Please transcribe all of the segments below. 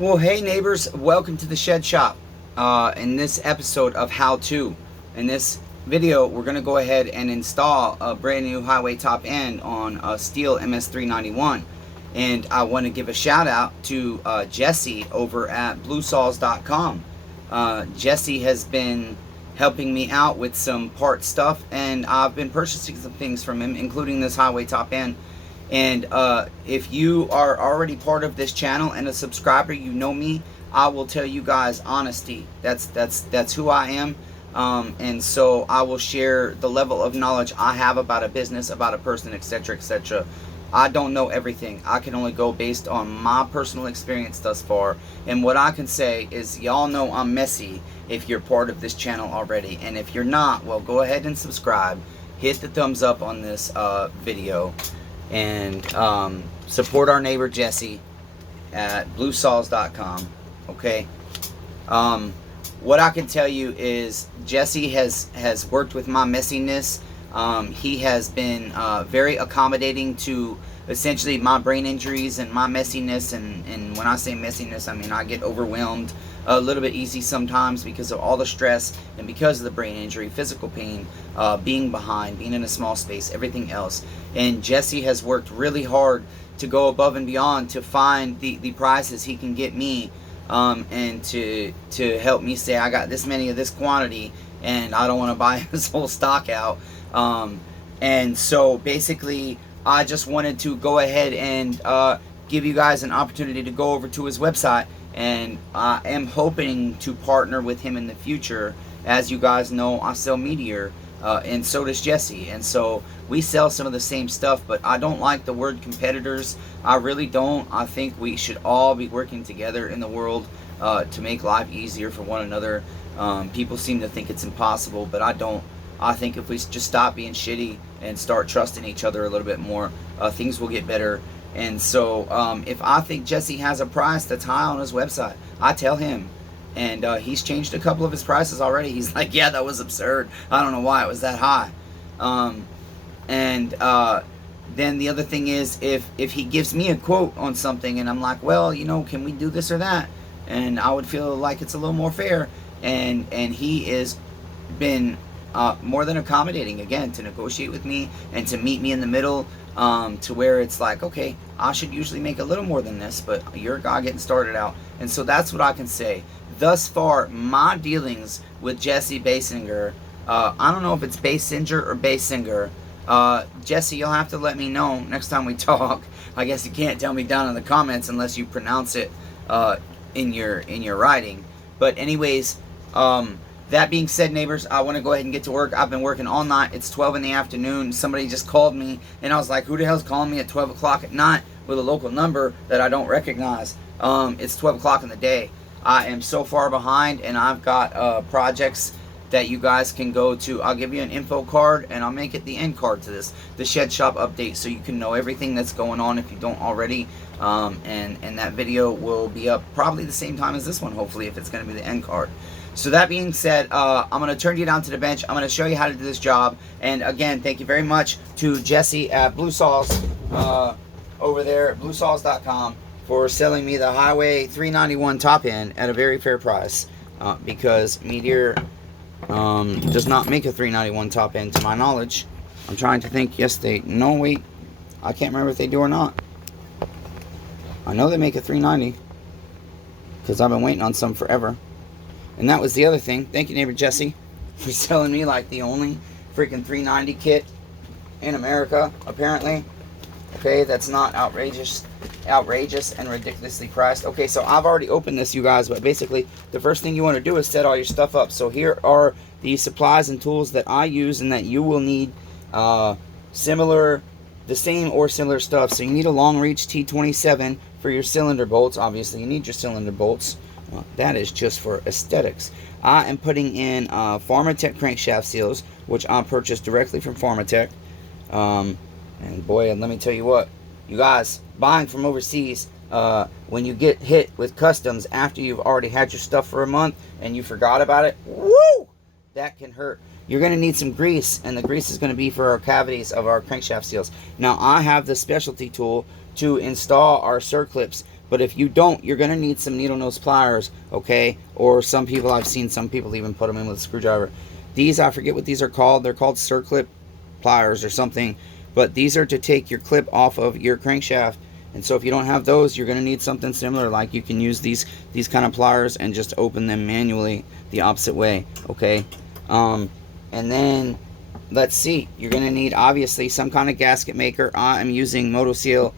Well, hey neighbors, welcome to the Shed Shop. In this episode of How To, in this video, we're going to go ahead and install a brand new highway top end on a steel ms391. And I want to give a shout out to Jesse over at bluesaws.com. Jesse has been helping me out with some part stuff, and I've been purchasing some things from him, including this highway top end. And if you are already part of this channel and a subscriber, you know me, I will tell you guys honesty. That's who I am. And so I will share the level of knowledge I have about a business, about a person, etc., etc. I don't know everything. I can only go based on my personal experience thus far. And what I can say is, y'all know I'm messy if you're part of this channel already. And if you're not, well, go ahead and subscribe. Hit the thumbs up on this video. And support our neighbor Jesse at bluesaws.com. Okay. What I can tell you is Jesse has worked with my messiness. He has been very accommodating to essentially my brain injuries and my messiness. And when I say messiness, I mean I get overwhelmed a little bit easy sometimes because of all the stress and because of the brain injury, physical pain, being behind, being in a small space, everything else. And Jesse has worked really hard to go above and beyond to find the prices he can get me, and to help me say I got this many of this quantity and I don't want to buy his whole stock out. And so basically I just wanted to go ahead and give you guys an opportunity to go over to his website, and I am hoping to partner with him in the future. As you guys know, I sell Meteor, and so does Jesse, and so we sell some of the same stuff, but I don't like the word competitors. I really don't. I think we should all be working together in the world to make life easier for one another. People seem to think it's impossible, but I don't. I think if we just stop being shitty and start trusting each other a little bit more, things will get better. And so if I think Jesse has a price that's high on his website, I tell him. And he's changed a couple of his prices already. He's like, yeah, that was absurd. I don't know why it was that high. Then the other thing is, if he gives me a quote on something and I'm like, well, you know, can we do this or that? And I would feel like it's a little more fair. And he has been more than accommodating, again, to negotiate with me and to meet me in the middle, to where it's like, okay, I should usually make a little more than this, but you're a guy getting started out. And so that's what I can say. Thus far, my dealings with Jesse Basinger, I don't know if it's Basinger or Basinger. Jesse, you'll have to let me know next time we talk. I guess you can't tell me down in the comments unless you pronounce it in your writing. But anyways, that being said, neighbors, I want to go ahead and get to work. I've been working all night. It's 12 in the afternoon. Somebody just called me, and I was like, who the hell's calling me at 12 o'clock at night with a local number that I don't recognize? It's 12 o'clock in the day. I am so far behind, and I've got projects that you guys can go to. I'll give you an info card, and I'll make it the end card to this, the Shed Shop update, so you can know everything that's going on if you don't already. And that video will be up probably the same time as this one, hopefully, if it's going to be the end card. So that being said, I'm going to turn you down to the bench. I'm going to show you how to do this job. And again, thank you very much to Jesse at Blue Saws over there at bluesaws.com for selling me the Highway 391 top end at a very fair price, because Meteor does not make a 391 top end to my knowledge. I'm trying to think. Yes, no, wait, I can't remember if they do or not. I know they make a 390 because I've been waiting on some forever. And that was the other thing. Thank you, neighbor Jesse, for selling me like the only freaking 390 kit in America, apparently. Okay, that's not outrageous and ridiculously priced. Okay, so I've already opened this, you guys, but basically the first thing you want to do is set all your stuff up. So here are the supplies and tools that I use and that you will need, the same or similar stuff. So you need a long reach T27 for your cylinder bolts. Obviously, you need your cylinder bolts. That is just for aesthetics. I am putting in Pharmatech crankshaft seals, which I purchased directly from Pharmatech. And boy, let me tell you what, you guys, buying from overseas, when you get hit with customs after you've already had your stuff for a month and you forgot about it, woo, that can hurt. You're going to need some grease, and the grease is going to be for our cavities of our crankshaft seals. Now, I have the specialty tool to install our circlips But if you don't, you're going to need some needle nose pliers, okay? Or some people, I've seen some people even put them in with a screwdriver. These, I forget what these are called. They're called circlip pliers or something. But these are to take your clip off of your crankshaft. And so if you don't have those, you're going to need something similar. Like you can use these kind of pliers and just open them manually the opposite way, okay? And then, let's see. You're going to need, obviously, some kind of gasket maker. I am using MotoSeal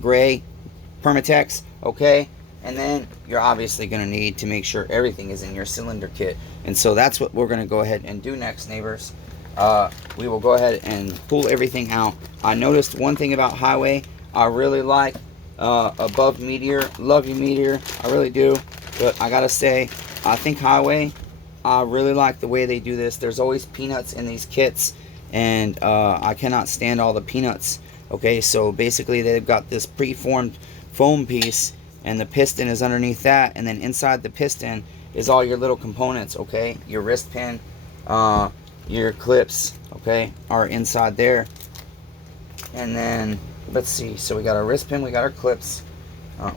Gray Permatex, okay? And then you're obviously going to need to make sure everything is in your cylinder kit. And so that's what we're going to go ahead and do next, neighbors. We will go ahead and pull everything out. I noticed one thing about Hyway. I really like Above Meteor. Love you, Meteor. I really do. But I gotta say, I think Hyway, I really like the way they do this. There's always peanuts in these kits, and I cannot stand all the peanuts. Okay, so basically they've got this preformed foam piece, and the piston is underneath that, and then inside the piston is all your little components, okay? Your wrist pin, your clips, okay, are inside there. And then, let's see, so we got our wrist pin, we got our clips,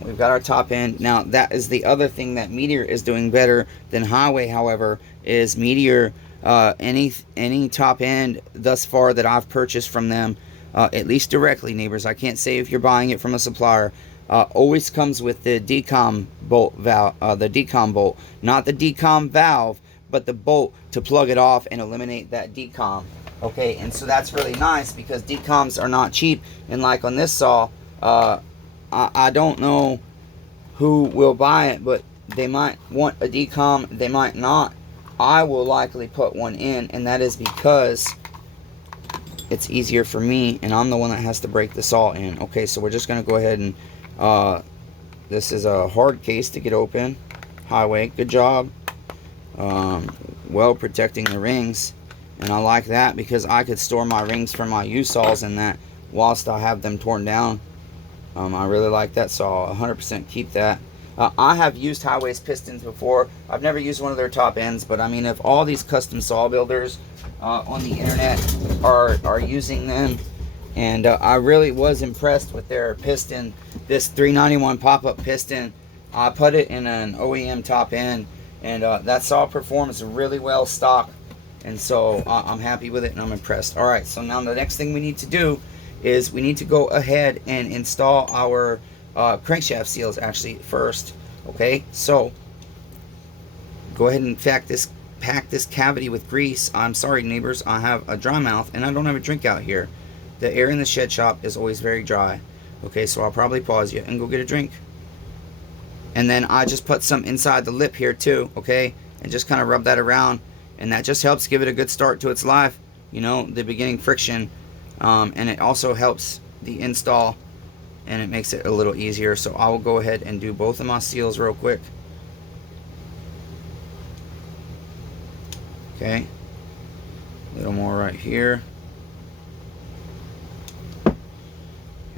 we've got our top end. Now, that is the other thing that Meteor is doing better than Hyway, however, is Meteor, any top end thus far that I've purchased from them, at least directly, neighbors, I can't say if you're buying it from a supplier, always comes with the decom bolt valve, the decom bolt, not the decom valve, but the bolt to plug it off and eliminate that decom. Okay, and so that's really nice because decoms are not cheap. And like on this saw, I don't know who will buy it, but they might want a decom, they might not. I will likely put one in, and that is because it's easier for me, and I'm the one that has to break the saw in. Okay, so we're just going to go ahead and, this is a hard case to get open. Hyway, good job. Well protecting the rings. And I like that because I could store my rings for my U-saws in that whilst I have them torn down. I really like that saw. 100% keep that. I have used Hyway's pistons before. I've never used one of their top ends, but I mean, if all these custom saw builders on the internet are using them, and I really was impressed with their piston. This 391 pop-up piston, I put it in an OEM top end, and that saw performs really well stock. And so I'm happy with it and I'm impressed. Alright, so now the next thing we need to do is we need to go ahead and install our crankshaft seals actually first. Okay, so go ahead and pack this cavity with grease. I'm sorry, neighbors, I have a dry mouth and I don't have a drink out here. The air in the shed shop is always very dry. Okay, so I'll probably pause you and go get a drink. And then I just put some inside the lip here too, okay, and just kind of rub that around. And that just helps give it a good start to its life, you know, the beginning friction. And it also helps the install, and it makes it a little easier. So I will go ahead and do both of my seals real quick. Okay, a little more right here.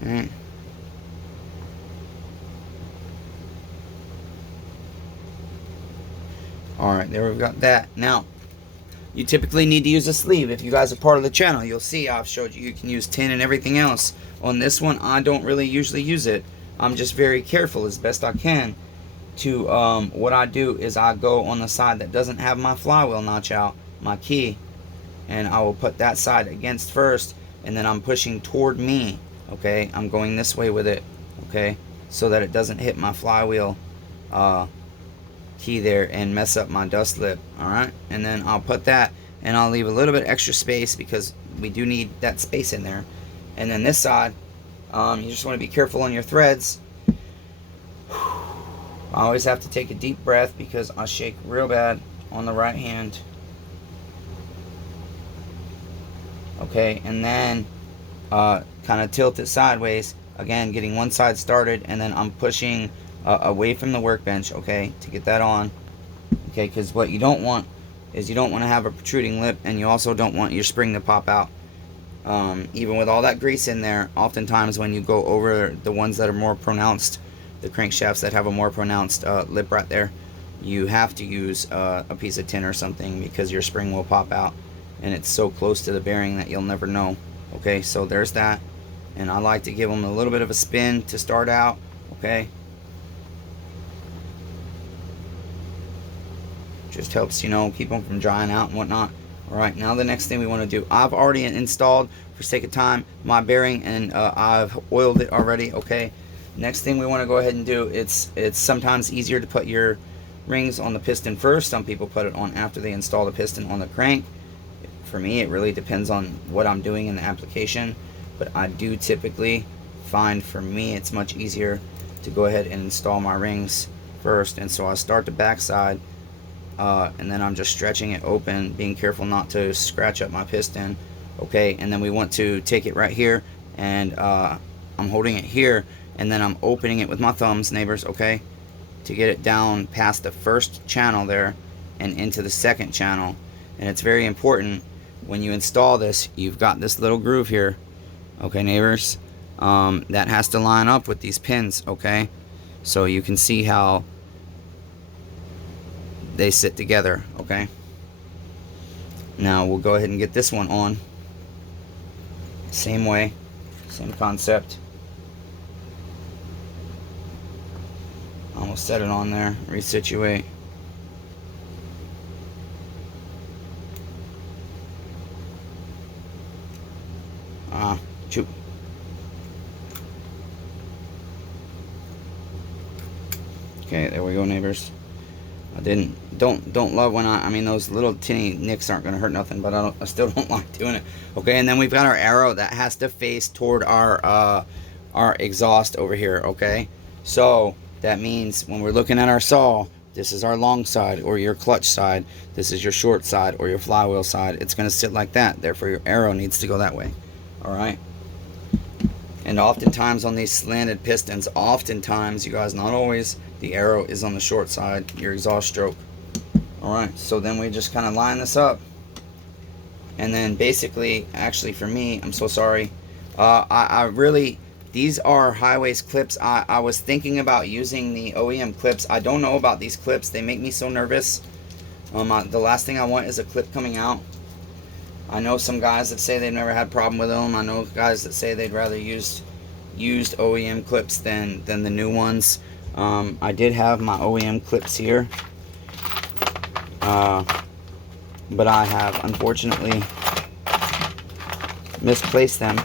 Okay. Alright, there we've got that. Now, you typically need to use a sleeve. If you guys are part of the channel, you'll see I've showed you can use tin and everything else. On this one, I don't really usually use it. I'm just very careful as best I can to, what I do is I go on the side that doesn't have my flywheel notch out, my key, and I will put that side against first, and then I'm pushing toward me, okay? I'm going this way with it, okay? So that it doesn't hit my flywheel key there and mess up my dust lip. Alright, and then I'll put that, and I'll leave a little bit extra space because we do need that space in there. And then this side, you just want to be careful on your threads. I always have to take a deep breath because I shake real bad on the right hand. Okay, and then kind of tilt it sideways, again getting one side started, and then I'm pushing away from the workbench, okay, to get that on. Okay, because what you don't want is you don't want to have a protruding lip, and you also don't want your spring to pop out. Even with all that grease in there, oftentimes when you go over the ones that are more pronounced, the crankshafts that have a more pronounced lip right there, you have to use a piece of tin or something because your spring will pop out, and it's so close to the bearing that you'll never know. Okay, so there's that, and I like to give them a little bit of a spin to start out. Okay, Just helps, you know, keep them from drying out and whatnot. Alright, now the next thing we want to do, I've already installed, for sake of time, my bearing, and I've oiled it already, okay? Next thing we want to go ahead and do, it's sometimes easier to put your rings on the piston first. Some people put it on after they install the piston on the crank. For me, it really depends on what I'm doing in the application, but I do typically find, for me, it's much easier to go ahead and install my rings first. And so I start the back side, and then I'm just stretching it open, being careful not to scratch up my piston, okay? And then we want to take it right here, and I'm holding it here, and then I'm opening it with my thumbs, neighbors, okay, to get it down past the first channel there and into the second channel. And it's very important when you install this, you've got this little groove here, okay, neighbors, that has to line up with these pins, okay? So you can see how they sit together, okay? Now we'll go ahead and get this one on. Same way, same concept. Almost set it on there, resituate. Shoot. Okay, there we go, neighbors. I don't love when I mean those little tinny nicks aren't gonna hurt nothing, but I still don't like doing it. Okay, and then we've got our arrow that has to face toward our exhaust over here, okay? So that means when we're looking at our saw, this is our long side or your clutch side, this is your short side or your flywheel side. It's gonna sit like that, therefore your arrow needs to go that way. Alright. And oftentimes on these slanted pistons, oftentimes, you guys, not always, the arrow is on the short side, your exhaust stroke. Alright, so then we just kind of line this up. And then basically, actually for me, I'm so sorry, I really, these are Hyway's clips. I was thinking about using the OEM clips. I don't know about these clips. They make me so nervous. The last thing I want is a clip coming out. I know some guys that say they've never had a problem with them. I know guys that say they'd rather use used OEM clips than the new ones. I did have my OEM clips here, but I have unfortunately misplaced them.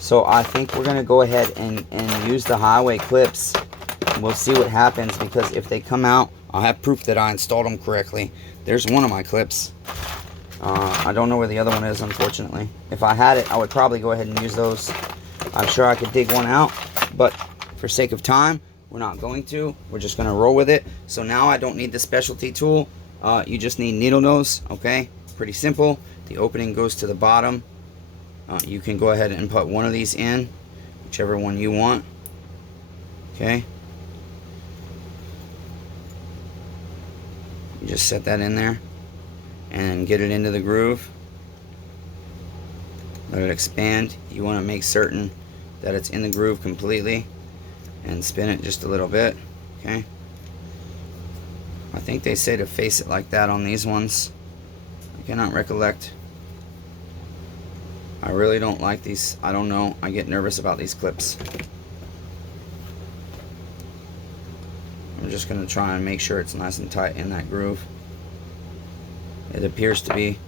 So I think we're gonna go ahead and use the Hyway clips. We'll see what happens, because if they come out, I'll have proof that I installed them correctly. There's one of my clips. I don't know where the other one is, unfortunately. If I had it, I would probably go ahead and use those. I'm sure I could dig one out, but for sake of time, we're not going to. We're just going to roll with it. So now I don't need the specialty tool. You just need needle nose, okay? Pretty simple. The opening goes to the bottom. You can go ahead and put one of these in, whichever one you want, okay? You just set that in there and get it into the groove. Let it expand. You want to make certain that it's in the groove completely, and spin it just a little bit, okay? I think they say to face it like that on these ones. I cannot recollect. I really don't like these. I don't know. I get nervous about these clips. I'm just going to try and make sure it's nice and tight in that groove. It appears to be.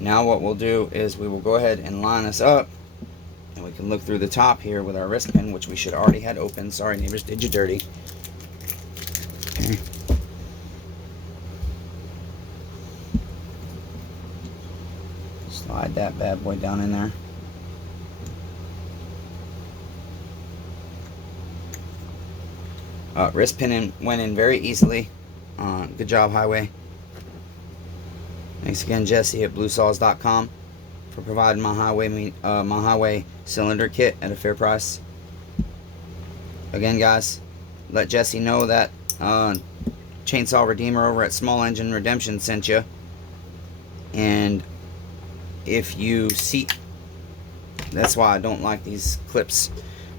Now what we'll do is we will go ahead and line this up, and we can look through the top here with our wrist pin, which we should already had open. Sorry, neighbors, did you dirty. Okay. Slide that bad boy down in there. Wrist pin went in very easily. Good job, Hyway. Thanks again, Jesse at bluesaws.com, for providing my Hyway cylinder kit at a fair price. Again, guys, let Jesse know that Chainsaw Redeemer over at Small Engine Redemption sent you. And if you see, that's why I don't like these clips.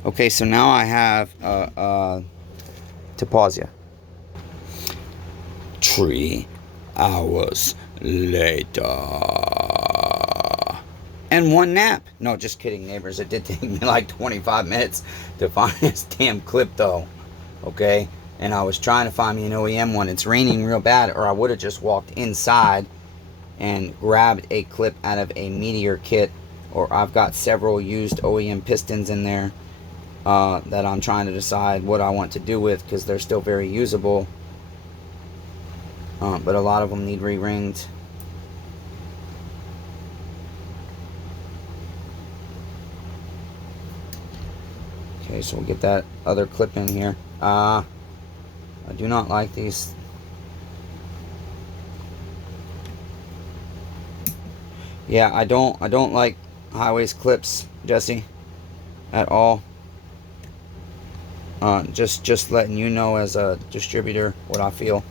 Okay, so now I have to pause you. 3 hours later. And 1 nap. No, just kidding, neighbors. It did take me like 25 minutes to find this damn clip, though. Okay? and I was trying to find me an OEM one. It's raining real bad, or I would have just walked inside and grabbed a clip out of a Meteor kit, or I've got several used OEM pistons in there that I'm trying to decide what I want to do with, because they're still very usable, but a lot of them need re-ringed. Okay, so we'll get that other clip in here. I do not like these. Yeah, I don't like Hyway's clips, Jesse, at all. Just letting you know as a distributor what I feel.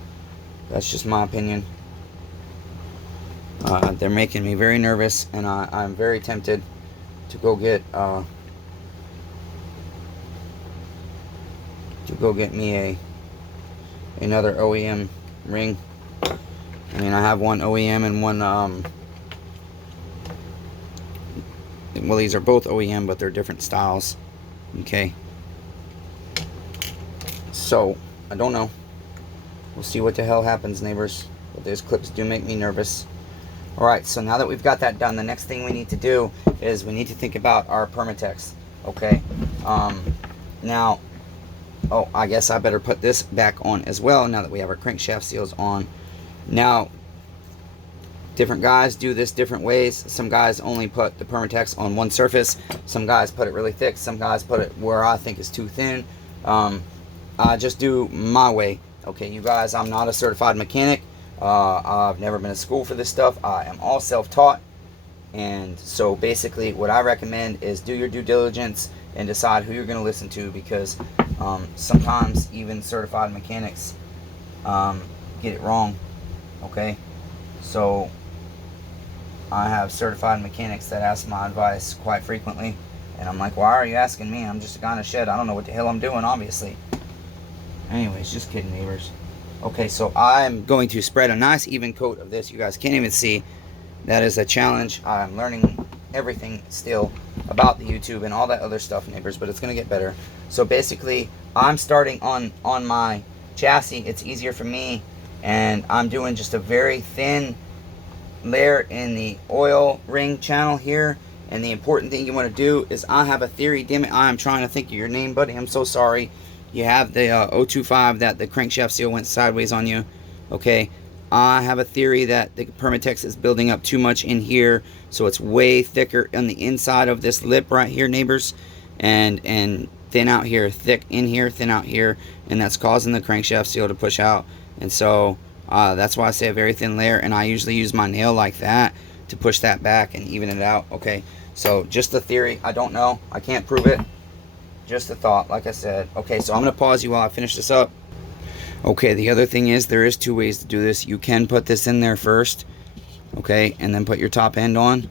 That's just my opinion. They're making me very nervous, and I'm very tempted to go get me another OEM ring. I mean, I have one OEM and one well, these are both OEM, but they're different styles. Okay, so I don't know. We'll see what the hell happens, neighbors, but those clips do make me nervous. Alright, so now that we've got that done, the next thing we need to do is we need to think about our Permatex. Okay, now, oh, I guess I better put this back on as well now that we have our crankshaft seals on. Now, different guys do this different ways. Some guys only put the Permatex on one surface. Some guys put it really thick. Some guys put it where I think is too thin. I just do my way. Okay, you guys, I'm not a certified mechanic. I've never been to school for this stuff. I am all self-taught. And so basically what I recommend is do your due diligence and decide who you're going to listen to, because sometimes even certified mechanics get it wrong. Okay, so I have certified mechanics that ask my advice quite frequently, and I'm like, why are you asking me? I'm just a guy in a shed. I don't know what the hell I'm doing, obviously. Anyways, just kidding, neighbors. Okay, so I'm going to spread a nice even coat of this. You guys can't even see. That is a challenge. I'm learning everything still about the YouTube and all that other stuff, neighbors, but it's going to get better. So basically, I'm starting on my chassis. It's easier for me, and I'm doing just a very thin layer in the oil ring channel here. And the important thing you want to do is, I have a theory. Damn it, I am trying to think of your name, buddy. I'm so sorry. You have the 025 that the crankshaft seal went sideways on you. Okay, I have a theory that the Permatex is building up too much in here, so it's way thicker on the inside of this lip right here, neighbors, and thin out here, thick in here, thin out here, and that's causing the crankshaft seal to push out. And so that's why I say a very thin layer, and I usually use my nail like that to push that back and even it out. Okay, so just a theory. I don't know. I can't prove it. Just a thought, like I said. Okay, so I'm going to pause you while I finish this up. Okay, the other thing is, there is two ways to do this. You can put this in there first, okay, and then put your top end on.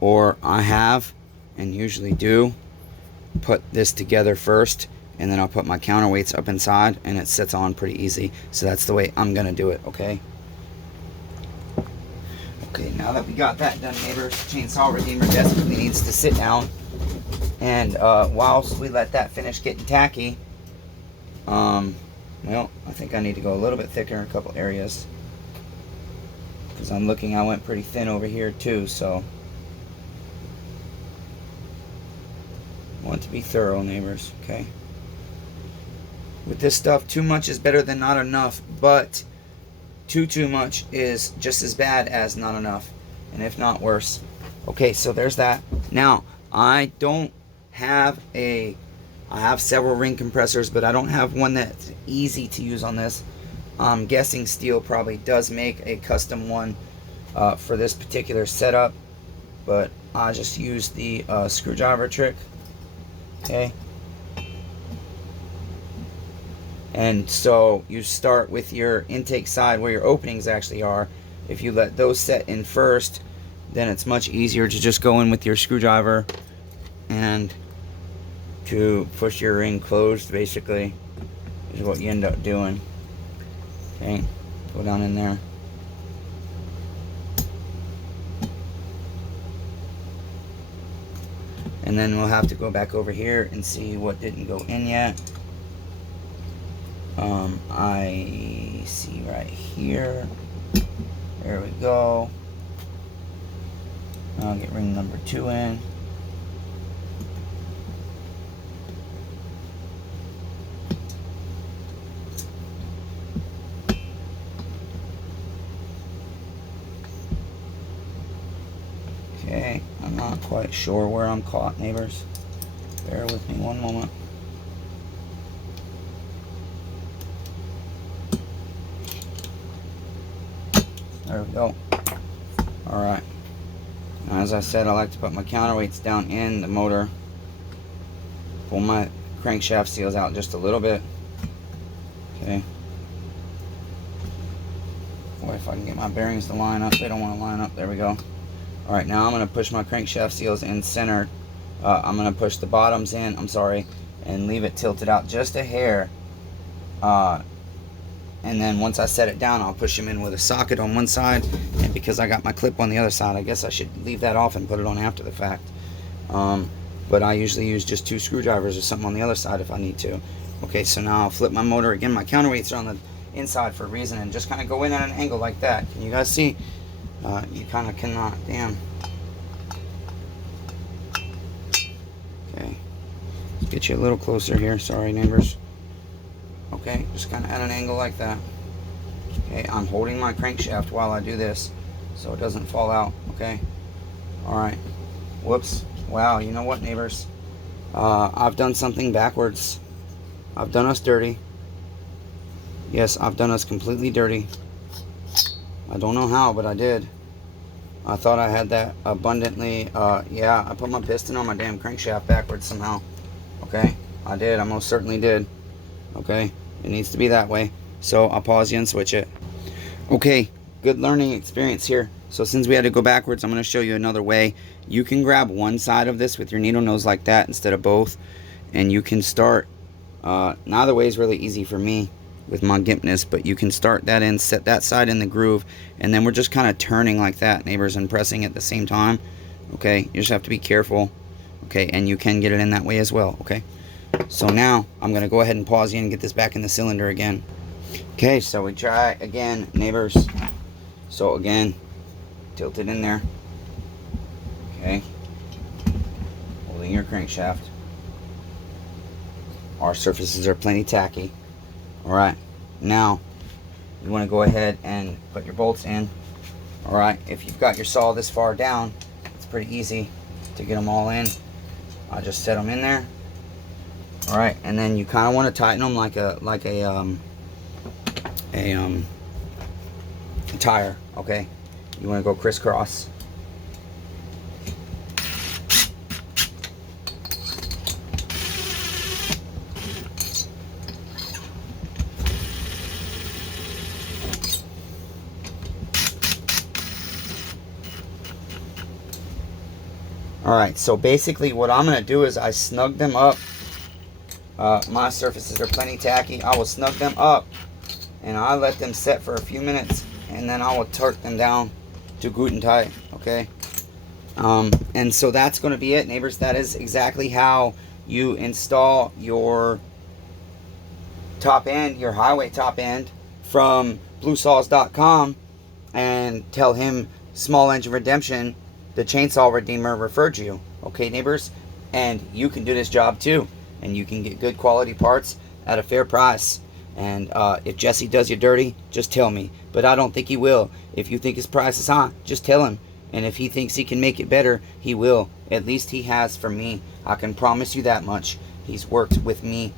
Or I have, and usually do, put this together first, and then I'll put my counterweights up inside, and it sits on pretty easy. So that's the way I'm going to do it, okay? Okay, now that we got that done, neighbors, Chainsaw Redeemer desperately needs to sit down. And whilst we let that finish getting tacky, well, I think I need to go a little bit thicker in a couple areas, because I'm looking, I went pretty thin over here too, so I want to be thorough, neighbors, okay? With this stuff, too much is better than not enough, but too much is just as bad as not enough, and if not worse. Okay, so there's that. Now, I have several ring compressors, but I don't have one that's easy to use on this. I'm guessing Steel probably does make a custom one for this particular setup, but I just use the screwdriver trick. Okay, and so you start with your intake side where your openings actually are. If you let those set in first, then it's much easier to just go in with your screwdriver and to push your ring closed, basically, is what you end up doing. Okay, go down in there. And then we'll have to go back over here and see what didn't go in yet. I see right here. There we go. I'll get ring number 2 in. Okay, I'm not quite sure where I'm caught, neighbors. Bear with me one moment. There we go. Alright. As I said, I like to put my counterweights down in the motor. Pull my crankshaft seals out just a little bit. Okay. Boy, if I can get my bearings to line up. They don't want to line up. There we go. Alright, now I'm going to push my crankshaft seals in center. I'm going to push the bottoms in, and leave it tilted out just a hair. And then once I set it down, I'll push them in with a socket on one side, and because I got my clip on the other side, I guess I should leave that off and put it on after the fact. But I usually use just 2 screwdrivers or something on the other side if I need to. Okay, so now I'll flip my motor again. My counterweights are on the inside for a reason, and just kind of go in at an angle like that. Can you guys see? You kind of cannot. Damn. Okay, let's get you a little closer here. Sorry, neighbors. Okay, just kind of at an angle like that. Okay, I'm holding my crankshaft while I do this so it doesn't fall out. Okay, alright. Whoops. Wow, you know what, neighbors? I've done something backwards. I've done us dirty. Yes, I've done us completely dirty. I don't know how, but I did. I thought I had that abundantly. Yeah, I put my piston on my damn crankshaft backwards somehow. Okay, I did. I most certainly did. Okay, it needs to be that way. So I'll pause you and switch it. Okay, good learning experience here. So since we had to go backwards, I'm going to show you another way. You can grab one side of this with your needle nose like that instead of both, and you can start. Neither way is really easy for me with my gimpness, but you can start that in, set that side in the groove, and then we're just kind of turning like that, neighbors, and pressing at the same time. Okay, you just have to be careful. Okay, and you can get it in that way as well. Okay, so now I'm going to go ahead and pause you and get this back in the cylinder again. Okay, so we try again, neighbors. So again, tilt it in there. Okay, holding your crankshaft. Our surfaces are plenty tacky. Alright, now you want to go ahead and put your bolts in. Alright, if you've got your saw this far down, it's pretty easy to get them all in. I just set them in there. Alright, and then you kind of want to tighten them like a tire. Okay, you want to go crisscross. Alright, so basically what I'm going to do is I snug them up. My surfaces are plenty tacky. I will snug them up and I let them set for a few minutes, and then I will torque them down to good and tight. Okay, and so that's going to be it, neighbors. That is exactly how you install your top end, your highway top end from bluesaws.com, and tell him Small Engine Redemption, the chainsaw redeemer, referred you. Okay, neighbors, and you can do this job too, and you can get good quality parts at a fair price. And if Jesse does you dirty, just tell me, but I don't think he will. If you think his price is high, just tell him, and if he thinks he can make it better, he will. At least he has for me. I can promise you that much. He's worked with me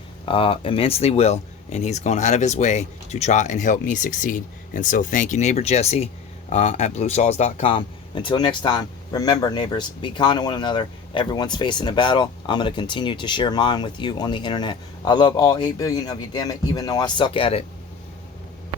immensely well, and he's gone out of his way to try and help me succeed. And so thank you, neighbor Jesse at bluesaws.com. Until next time, remember, neighbors, be kind to one another. Everyone's facing a battle. I'm going to continue to share mine with you on the internet. I love all 8 billion of you, damn it, even though I suck at it.